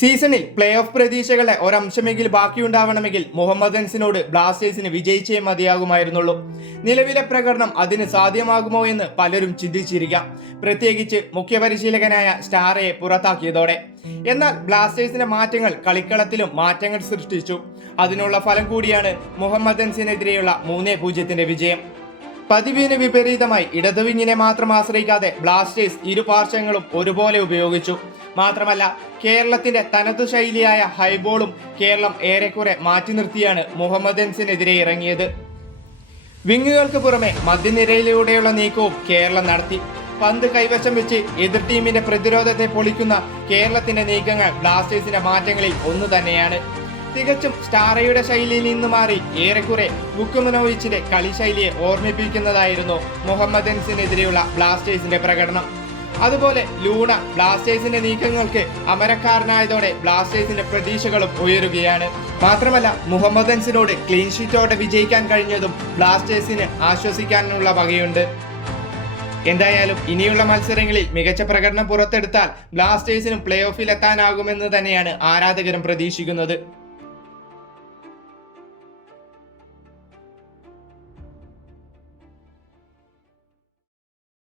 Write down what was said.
സീസണിൽ play off പ്രതീക്ഷകളുടെ ഒരംശമെങ്കിലും ബാക്കിയുണ്ടാവണമെങ്കിൽ മുഹമ്മദ് അൻസിനോട് ബ്ലാസ്റ്റേഴ്സിന് വിജയിച്ചേ മതിയാകുമായിരുന്നുള്ളൂ. നിലവിലെ പ്രകടനം അതിന് സാധ്യമാകുമോ എന്ന് പലരും ചിന്തിച്ചിരിക്കാം. പ്രത്യേകിച്ച് മുഖ്യപരിശീലകനായ സ്റ്റാറയെ പുറത്താക്കിയതോടെ. എന്നാൽ ബ്ലാസ്റ്റേഴ്സിന്റെ മാറ്റങ്ങൾ കളിക്കളത്തിലും മാറ്റങ്ങൾ സൃഷ്ടിച്ചു. അതിനുള്ള ഫലം കൂടിയാണ് മുഹമ്മദ് അൻസിനെതിരെയുള്ള മൂന്നേ പൂജ്യത്തിന്റെ വിജയം. പതിവിന് വിപരീതമായി ഇടതുവിഞ്ഞിനെ മാത്രം ആശ്രയിക്കാതെ ബ്ലാസ്റ്റേഴ്സ് ഇരു പാർശ്വങ്ങളും ഒരുപോലെ ഉപയോഗിച്ചു. മാത്രമല്ല കേരളത്തിന്റെ തനതു ശൈലിയായ ഹൈബോളും കേരളം ഏറെക്കുറെ മാറ്റി നിർത്തിയാണ് മുഹമ്മദൻസിനെതിരെ ഇറങ്ങിയത്. വിങ്ങുകൾക്ക് പുറമെ മധ്യനിരയിലൂടെയുള്ള നീക്കവും കേരളം നടത്തി. പന്ത് കൈവശം വെച്ച് എതിർ ടീമിന്റെ പ്രതിരോധത്തെ പൊളിക്കുന്ന കേരളത്തിന്റെ നീക്കങ്ങൾ ബ്ലാസ്റ്റേഴ്സിന്റെ മാറ്റങ്ങളിൽ ഒന്നു തന്നെയാണ് തികച്ചും സ്റ്റാറയുടെ ശൈലിയിൽ നിന്ന് മാറി ഏറെക്കുറെ ബുക്കുമനോയിച്ചിന്റെ കളിശൈലിയെ ഓർമ്മിപ്പിക്കുന്നതായിരുന്നു മുഹമ്മദൻസിനെതിരെയുള്ള ബ്ലാസ്റ്റേഴ്സിന്റെ പ്രകടനം. അതുപോലെ ലൂണ ബ്ലാസ്റ്റേഴ്സിന്റെ നീക്കങ്ങൾക്ക് അമരക്കാരനായതോടെ ബ്ലാസ്റ്റേഴ്സിന്റെ പ്രതീക്ഷകളും ഉയരുകയാണ്. മാത്രമല്ല മുഹമ്മദൻസിനോട് ക്ലീൻ ഷീറ്റോടെ വിജയിക്കാൻ കഴിഞ്ഞതും ബ്ലാസ്റ്റേഴ്സിന് ആശ്വസിക്കാനുള്ള വകയുണ്ട്. എന്തായാലും ഇനിയുള്ള മത്സരങ്ങളിൽ മികച്ച പ്രകടനം പുറത്തെടുത്താൽ ബ്ലാസ്റ്റേഴ്സിനും പ്ലേ ഓഫിൽ എത്താനാകുമെന്ന് തന്നെയാണ് ആരാധകരും പ്രതീക്ഷിക്കുന്നത്.